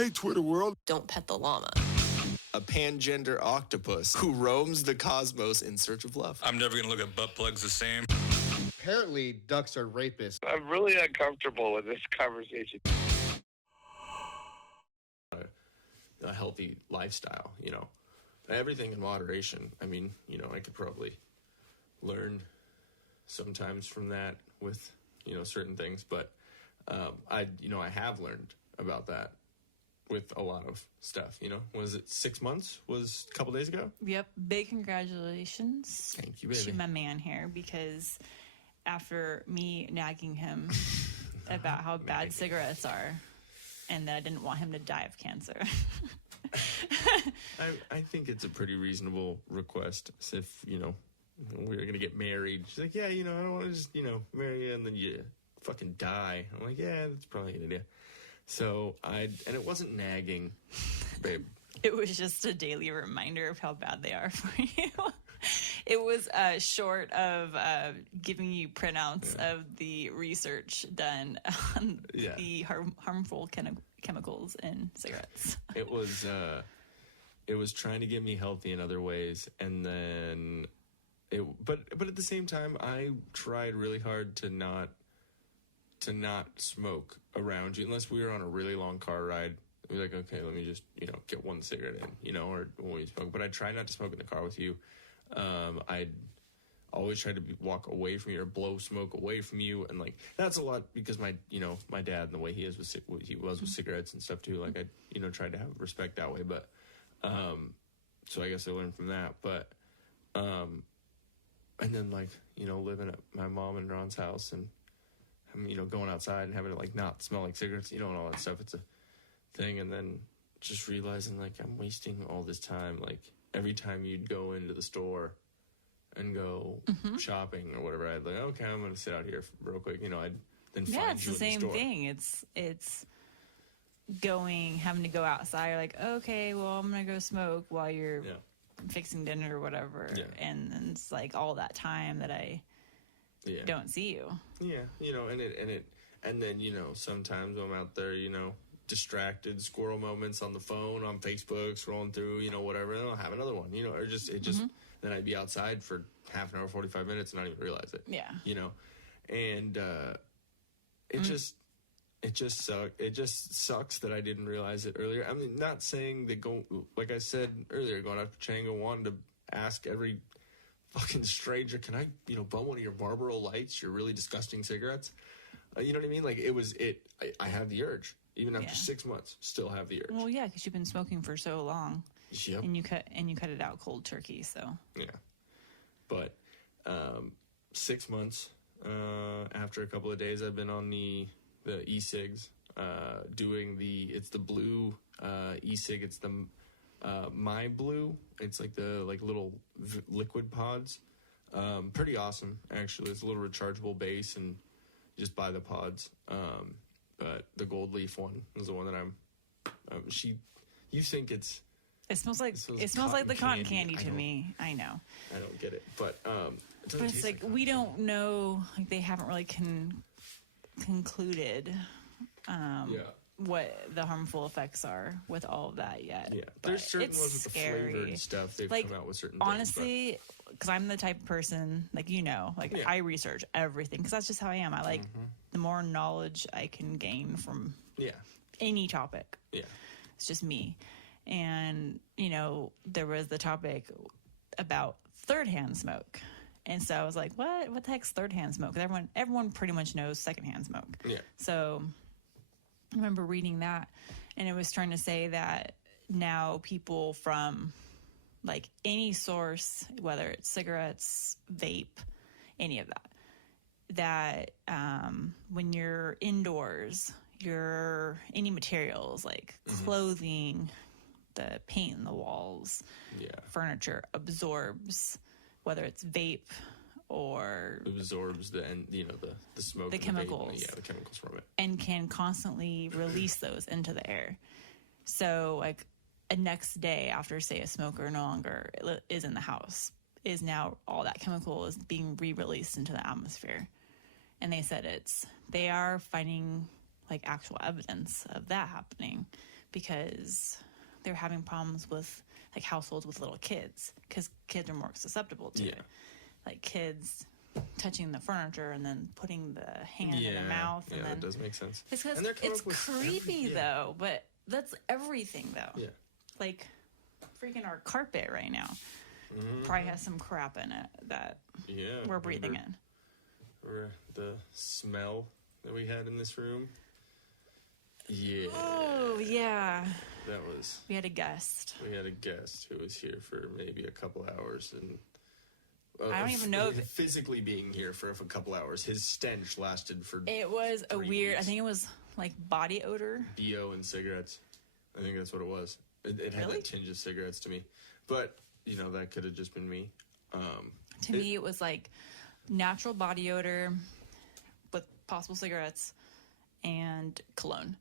Hey, Twitter world. Don't pet the llama. A pangender octopus who roams the cosmos in search of love. I'm never going to look at butt plugs the same. Apparently, ducks are rapists. I'm really uncomfortable with this conversation. A healthy lifestyle, you know. Everything in moderation. I mean, you know, I could probably learn sometimes from that with, you know, certain things, but I have learned about that with a lot of stuff, you know. Was it 6 months? Was a couple days ago? Yep. Big congratulations. Thank you, baby. To my man here, because after me nagging him about how bad cigarettes are and that I didn't want him to die of cancer. I think it's a pretty reasonable request. As if, you know, we were going to get married. She's like, yeah, you know, I don't want to just, you know, marry you and then you fucking die. I'm like, yeah, that's probably a good idea. So and it wasn't nagging, babe. It was just a daily reminder of how bad they are for you. It was short of giving you printouts of the research done on the harmful chemicals in cigarettes. It was trying to get me healthy in other ways, and then but at the same time, I tried really hard to not smoke around you unless we were on a really long car ride. We'd be like, okay, let me just, you know, get one cigarette in, you know, or when we smoke. But I try not to smoke in the car with you. I'd always try to walk away from you or blow smoke away from you, and like that's a lot because my dad and the way he is with with cigarettes and stuff too. Like I, you know, tried to have respect that way, but so I guess I learned from that. But and then like, you know, living at my mom and Ron's house and you know, going outside and having it like not smell like cigarettes, you know, and all that stuff. It's a thing, and then just realizing like I'm wasting all this time. Like every time you'd go into the store and go shopping or whatever, I'd like, okay, I'm gonna sit out here real quick. You know, I'd then find you in the store. Yeah, it's the same thing. It's having to go outside. You're like, okay, well, I'm gonna go smoke while you're fixing dinner or whatever, and then it's like all that time that I don't see you. Yeah, you know, and then you know, sometimes I'm out there, you know, distracted squirrel moments on the phone, on Facebook, scrolling through, you know, whatever, and I'll have another one, you know, or just then I'd be outside for half an hour, 45 minutes, and not even realize it. Yeah, you know, and it just sucks that I didn't realize it earlier. I mean, not saying that like I said earlier, going out to Chango, wanted to ask every fucking stranger, can I, you know, bum one of your Marlboro Lights, your really disgusting cigarettes? You know what I mean? Like I have the urge. Even after 6 months, still have the urge. Well, yeah, because you've been smoking for so long. Yep. And you cut it out cold turkey, so. Yeah. But 6 months after a couple of days, I've been on the e-cigs, doing it's the blue e-cig. It's the My Blue. It's like the little liquid pods. Pretty awesome, actually. It's a little rechargeable base, and you just buy the pods. But the gold leaf one is the one that you think it smells like the cotton candy to me. I know. I don't get it, but it's like we don't know. Like they haven't really concluded what the harmful effects are with all of that yet. Yeah, there's certain ones with the flavored stuff. They've come out with certain honestly, because I'm the type of person, like, you know, like I research everything because that's just how I am. I like the more knowledge I can gain from any topic. Yeah, it's just me. And you know, there was the topic about third-hand smoke, and so I was like, what the heck's third-hand smoke? Because everyone pretty much knows second-hand smoke. Yeah. So I remember reading that, and it was trying to say that now people from like any source, whether it's cigarettes, vape, any of that when you're indoors, any materials like clothing, the paint in the walls, furniture absorbs, whether it's vape or absorbs the smoke, the chemicals, the chemicals from it, and can constantly release those into the air. So like a next day after, say, a smoker no longer is in the house, is now all that chemical is being re-released into the atmosphere. And they said they are finding like actual evidence of that happening, because they're having problems with like households with little kids, because kids are more susceptible to it. Like kids touching the furniture and then putting the hand in their mouth. And then, that does make sense. It's because it's creepy though, but that's everything though. Yeah. Like freaking our carpet right now probably has some crap in it that we're breathing in. Or the smell that we had in this room. Yeah. Oh, yeah. That was... We had a guest. We had a guest who was here for maybe a couple hours, and... I don't even know if... Physically being here for a couple hours. His stench lasted for... It was a weird... weeks. I think it was, like, body odor. BO and cigarettes. I think that's what it was. It had that tinge of cigarettes to me. But, you know, that could have just been me. To me, it was, like, natural body odor with possible cigarettes and cologne.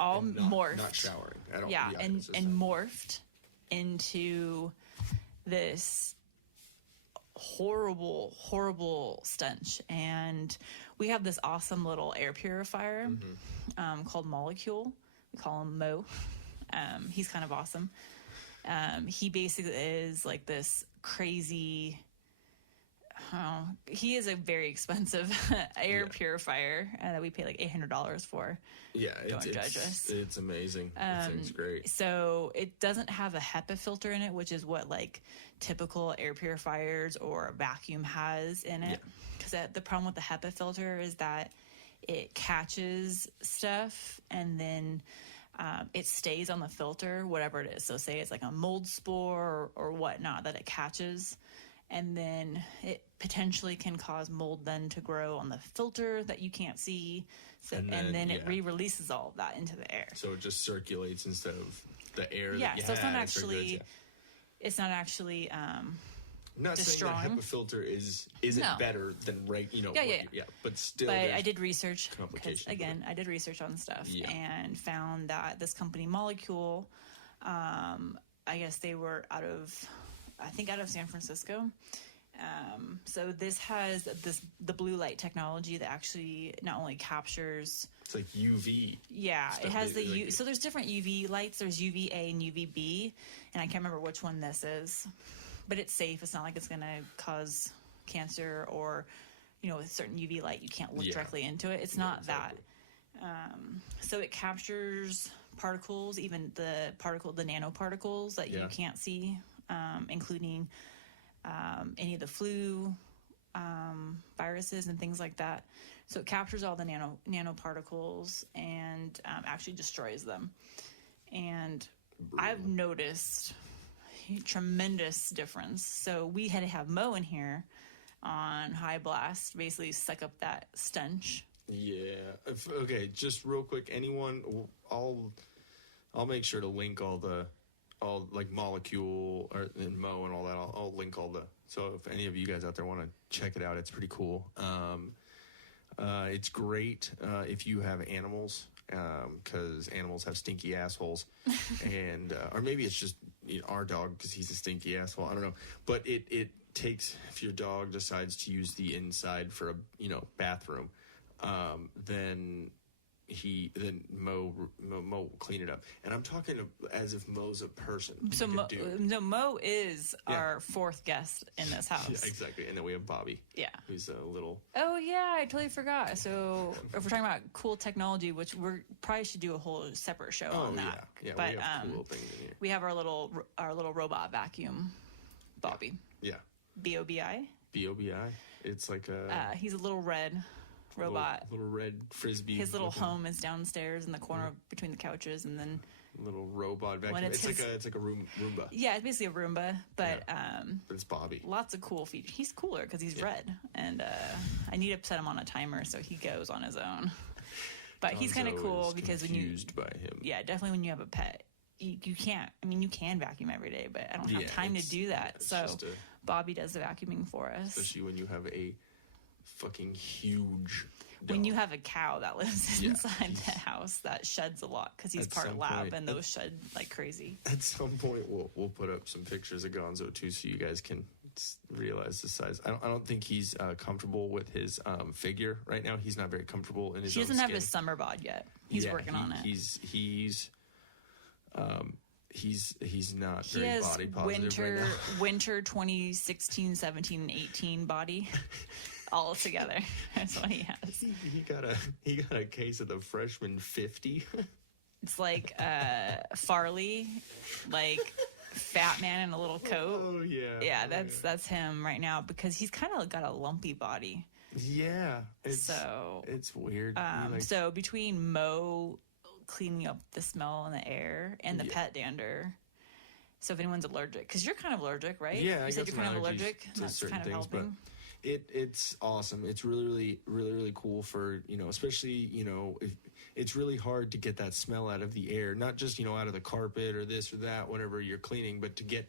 All morphed. Not showering at all. Yeah, and morphed into this horrible stench. And we have this awesome little air purifier called MOLEKULE. We call him Mo. He's kind of awesome. He basically is like this crazy... he is a very expensive air purifier that we pay like $800 for. Yeah, don't judge us. It's amazing. It's great. So it doesn't have a HEPA filter in it, which is what like typical air purifiers or a vacuum has in it. Because the problem with the HEPA filter is that it catches stuff and then it stays on the filter, whatever it is. So say it's like a mold spore or whatnot that it catches. And then it potentially can cause mold then to grow on the filter that you can't see. So, and then it re-releases all of that into the air. So it just circulates instead of the air that you so had. It's not actually I'm not destroying. saying the HEPA filter isn't better than but still. But I did research. Again, I did research on stuff and found that this company MOLEKULE, I guess they were out of San Francisco. So this has the blue light technology that actually not only captures... It's like UV. Yeah, it has the so there's different UV lights. There's UVA and UVB, and I can't remember which one this is. But it's safe. It's not like it's going to cause cancer or, you know, with certain UV light, you can't look directly into it. It's not that. So it captures particles, even the nanoparticles that you can't see. Including any of the flu viruses and things like that. So it captures all the nanoparticles and actually destroys them. And I've noticed a tremendous difference. So we had to have Mo in here on high blast, basically suck up that stench. Yeah. Okay, just real quick, anyone, I'll make sure to link all like MOLEKULE and Mo and all that. I'll link all so if any of you guys out there want to check it out, it's pretty cool. It's great if you have animals, because animals have stinky assholes, and or maybe it's just our dog because he's a stinky asshole. I don't know, but it takes, if your dog decides to use the inside for a bathroom, then Mo will clean it up. And I'm talking as if Mo's a person. So Mo is our fourth guest in this house. Yeah, exactly. And then we have Bobby. Yeah. Who's a little... Oh, yeah, I totally forgot. So if we're talking about cool technology, which we probably should do a whole separate show on that. Yeah, but, we have cool things in here. We have our little robot vacuum, Bobby. Yeah. B-O-B-I? B-O-B-I. It's like a... he's a little red robot. Little red frisbee. His little home is downstairs in the corner between the couches, and then little robot vacuum. It's like a Roomba. Yeah, it's basically a Roomba, but it's Bobby. Lots of cool features. He's cooler because he's red, and I need to set him on a timer so he goes on his own. But he's kind of cool because when you by him. Yeah, definitely when you have a pet, you can't. I mean, you can vacuum every day, but I don't have time to do that. So Bobby does the vacuuming for us. Especially when you have a fucking huge dog. When you have a cow that lives inside the house that sheds a lot because he's part lab and those shed like crazy. At some point we'll put up some pictures of Gonzo too so you guys can realize the size. I don't think he's comfortable with his figure right now. He's not very comfortable in his own He doesn't have skin. his summer bod yet. He's working on it. He's he's not very body positive right now. Winter 2016, 17, and 18 body. All together. That's what he has. He got a case of the freshman 50. It's like Farley, like fat man in a little coat. Oh yeah. Yeah, that's him right now because he's kind of got a lumpy body. Yeah. It's weird. So between Mo cleaning up the smell in the air and the pet dander. So if anyone's allergic, because you're kind of allergic, right? Yeah, you said you're kind of allergic. To that's certain kind of things, helping. But it's awesome. It's really cool for, especially, it's really hard to get that smell out of the air, not just, out of the carpet or this or that, whatever you're cleaning, but to get,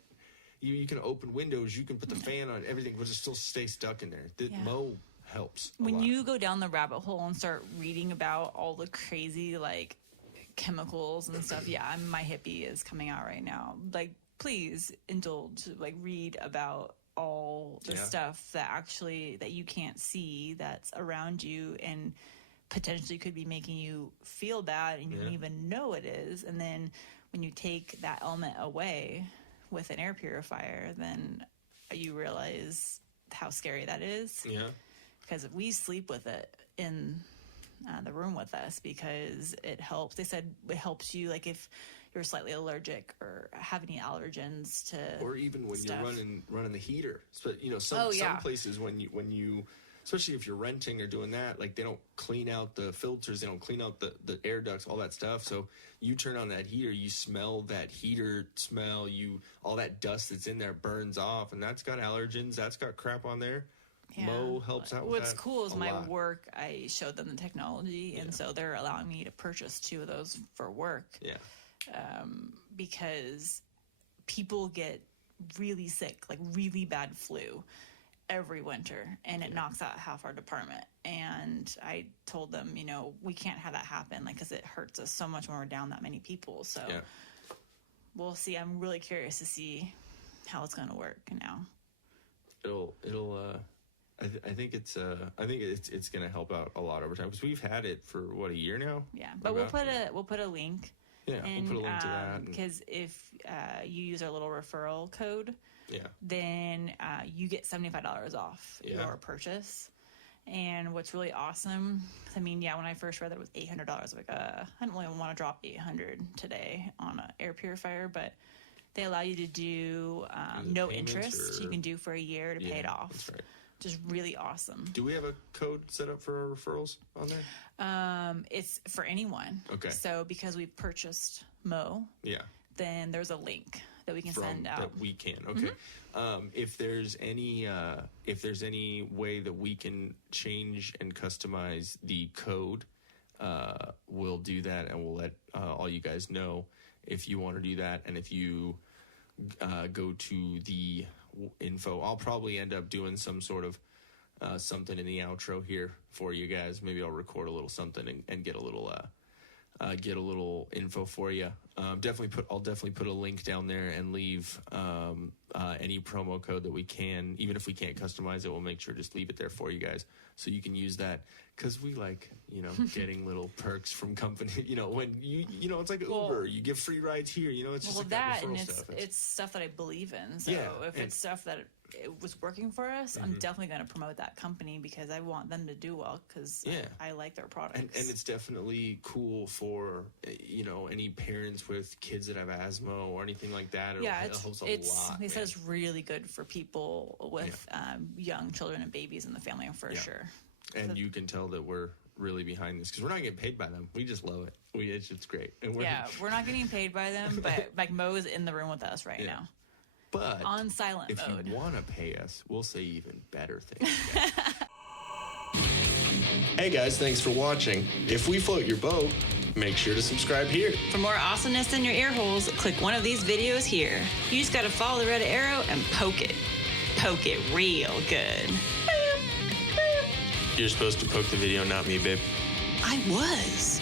you can open windows, you can put the fan on, everything, but it still stay stuck in there. Mo helps a lot. You go down the rabbit hole and start reading about all the crazy, like, chemicals and stuff, my hippie is coming out right now. Like, please indulge, like, read about all the stuff that you can't see that's around you and potentially could be making you feel bad and you don't even know it is. And then when you take that element away with an air purifier, then you realize how scary that is. Yeah. Because we sleep with it in the room with us because it helps. They said it helps you, like if you're slightly allergic or have any allergens to, or even when stuff. You're running the heater. So some places when you especially if you're renting or doing that, like they don't clean out the filters, they don't clean out the air ducts, all that stuff. So you turn on that heater, you smell that heater smell, all that dust that's in there burns off, and that's got allergens, that's got crap on there. Yeah. Mo helps out with What's that cool is a my lot. work, I showed them the technology, and so they're allowing me to purchase 2 of those for work. Yeah. Because people get really sick, like really bad flu every winter, and it knocks out half our department. And I told them, we can't have that happen, like, because it hurts us so much when we're down that many people. So we'll see. I'm really curious to see how it's going to work now. I think it's going to help out a lot over time because we've had it for a year now. Yeah, but we'll put a link. Yeah, we'll put a link to that. Because if you use our little referral code, then you get $75 off your purchase. And what's really awesome, when I first read that it was $800, I was like, I don't really want to drop $800 today on an air purifier, but they allow you to do no interest. You can do for a year to pay it off. That's right. Which is really awesome. Do we have a code set up for our referrals on there? It's for anyone. Okay. So because we purchased Mo, then there's a link that we can send out. That we can. Okay. Mm-hmm. If there's any way that we can change and customize the code, we'll do that, and we'll let all you guys know if you want to do that. And if you go to the info, I'll probably end up doing some sort of something in the outro here for you guys. Maybe I'll record a little something and get a little info for you. I'll definitely put a link down there and leave any promo code that we can. Even if we can't customize it, we'll make sure just leave it there for you guys so you can use that. Because we like, getting little perks from company. When it's like Uber, you give free rides here. It's just like that referral stuff. It's stuff that I believe in. So if it's stuff that it was working for us, I'm definitely going to promote that company because I want them to do well because I like their products. And it's definitely cool for any parents with kids that have asthma or anything like that. It helps a lot. They said it's really good for people with young children and babies in the family for sure. And you can tell that we're really behind this because we're not getting paid by them. We just love it. It's great. And we're not getting paid by them, but like Mo's in the room with us right now. But on silent if mode. you want to pay us, we'll say even better things. Hey guys, thanks for watching. If we float your boat, make sure to subscribe here. For more awesomeness in your ear holes, click one of these videos here. You just gotta follow the red arrow and poke it. Poke it real good. You're supposed to poke the video, not me, babe. I was.